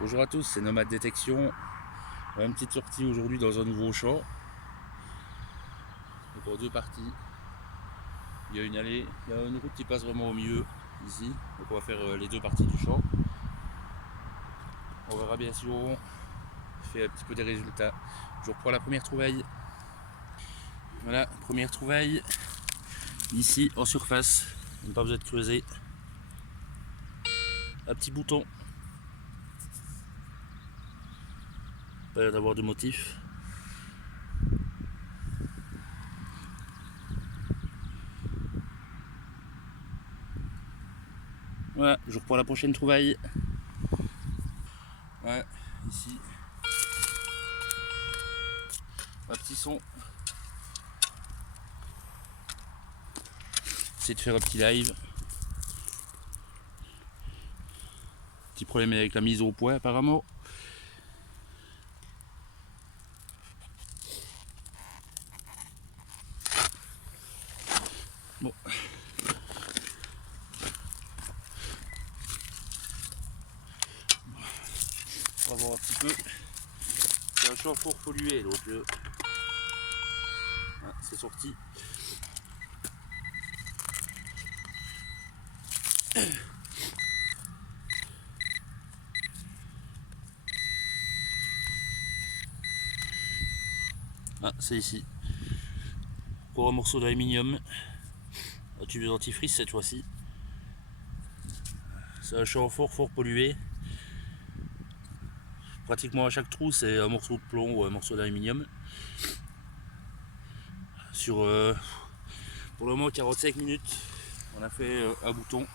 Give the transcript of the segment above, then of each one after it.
Bonjour à tous, c'est Nomade Détection. Une petite sortie aujourd'hui dans un nouveau champ. Donc en deux parties. Il y a une allée, il y a une route qui passe vraiment au milieu ici. Donc on va faire les deux parties du champ. On verra bien si on fait un petit peu des résultats. Je reprends la première trouvaille. Voilà, première trouvaille. Ici en surface. On n'a pas besoin de creuser. Un petit bouton. Pas l'air d'avoir de motif. Voilà, je reprends la prochaine trouvaille. Ouais, ici. Un petit son. C'est de faire un petit live. Petit problème avec la mise au point apparemment. Bon. On va voir un petit peu. C'est un champ fort pollué donc c'est sorti. Ah, c'est ici. Encore un morceau d'aluminium. Un tube de dentifrice cette fois-ci. C'est un champ fort pollué. Pratiquement à chaque trou c'est un morceau de plomb ou un morceau d'aluminium. Sur pour le moment 45 minutes, on a fait un bouton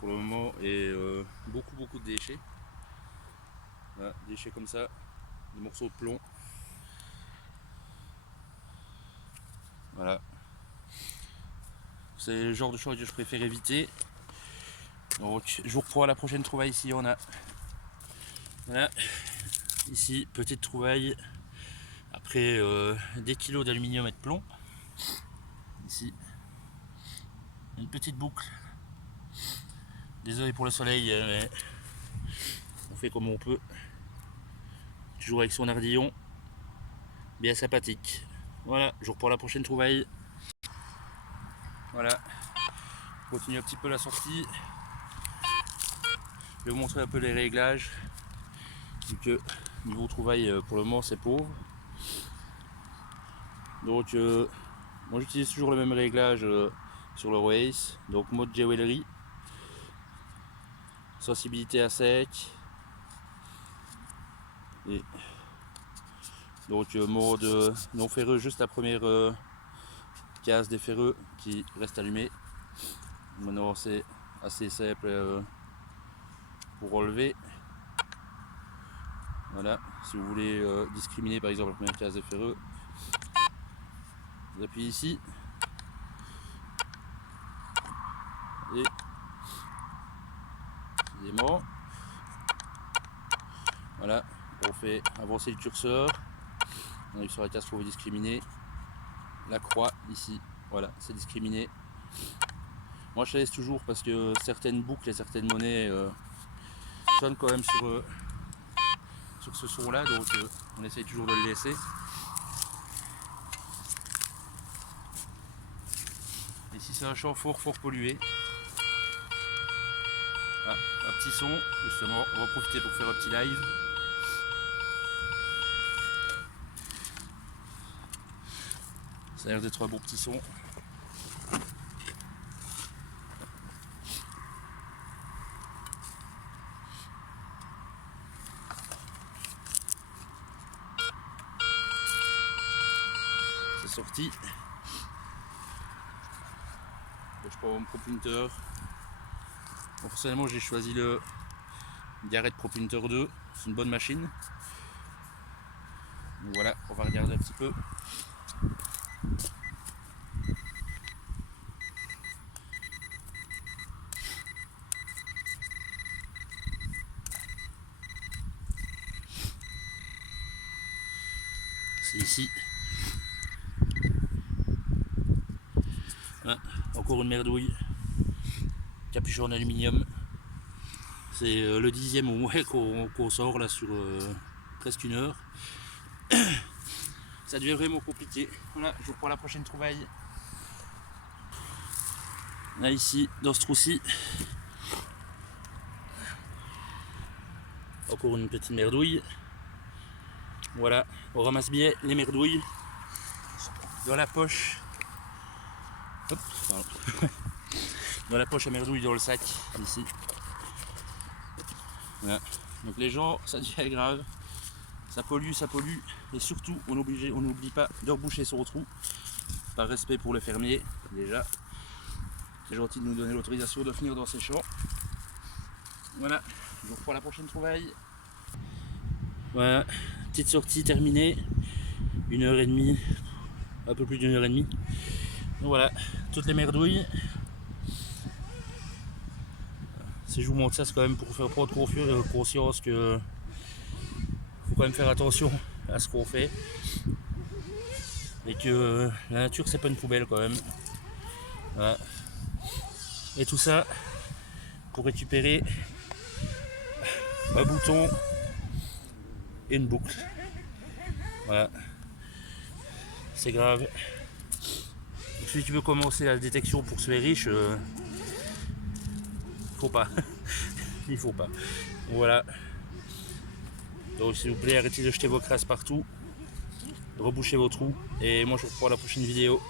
pour le moment et beaucoup de déchets. Voilà, déchets comme ça, des morceaux de plomb. Voilà. C'est le genre de choses que je préfère éviter. Donc je vous reprends à la prochaine trouvaille ici on a. Voilà. Ici, petite trouvaille. Après des kilos d'aluminium et de plomb. Ici. Une petite boucle. Désolé pour le soleil, mais on fait comme on peut. Toujours avec son ardillon. Bien sympathique. Voilà, je reprends la prochaine trouvaille. Voilà. On continue un petit peu la sortie. Je vais vous montrer un peu les réglages. Vu que niveau trouvaille pour le moment c'est pauvre. Donc moi j'utilise toujours le même réglage sur le Waze. Donc mode jewelry. Sensibilité à sec. Et donc mode non ferreux, juste la première case des ferreux qui reste allumée. Maintenant c'est assez simple pour relever. Voilà, si vous voulez discriminer par exemple la première case des ferreux, vous appuyez ici et décidément, voilà, on fait avancer le curseur, on arrive sur la case pour vous discriminer, la croix ici, voilà, c'est discriminé. Moi je laisse toujours parce que certaines boucles et certaines monnaies sonnent quand même sur ce son là, donc on essaye toujours de le laisser. Ici c'est un champ fort pollué. Ah, un petit son, justement, on va profiter pour faire un petit live. Ça a l'air d'être un bon petit son. C'est sorti. Je prends mon ProPrinter. Bon, personnellement j'ai choisi le Garrett ProPrinter 2. C'est une bonne machine. Donc voilà, on va regarder un petit peu. C'est ici. Voilà, encore une merdouille. Capuchon en aluminium. C'est le 10e au moins qu'on sort là sur presque 1 heure. Ça devient vraiment compliqué. Voilà, je vous reprends la prochaine trouvaille. Là ici, dans ce trou-ci, encore une petite merdouille. Voilà, on ramasse bien les merdouilles dans la poche. Hop, dans la poche à merdouille dans le sac, ici. Voilà. Donc les gens, ça devient grave. Ça pollue, et surtout on n'oublie pas de reboucher son trou, par respect pour le fermier déjà. C'est gentil de nous donner l'autorisation de venir dans ces champs. Voilà, je vous reprends la prochaine trouvaille. Voilà, petite sortie terminée, 1h30, un peu plus d'1h30. Donc voilà, toutes les merdouilles. Si je vous montre ça, c'est quand même pour faire prendre conscience que faut quand même faire attention à ce qu'on fait et que la nature c'est pas une poubelle quand même. Voilà. Et tout ça pour récupérer un bouton et une boucle. Voilà, c'est grave. Donc, si tu veux commencer la détection pour se faire riche, faut pas. Il faut pas. Voilà. Donc s'il vous plaît, arrêtez de jeter vos crasses partout, rebouchez vos trous, et moi je vous reprends la prochaine vidéo.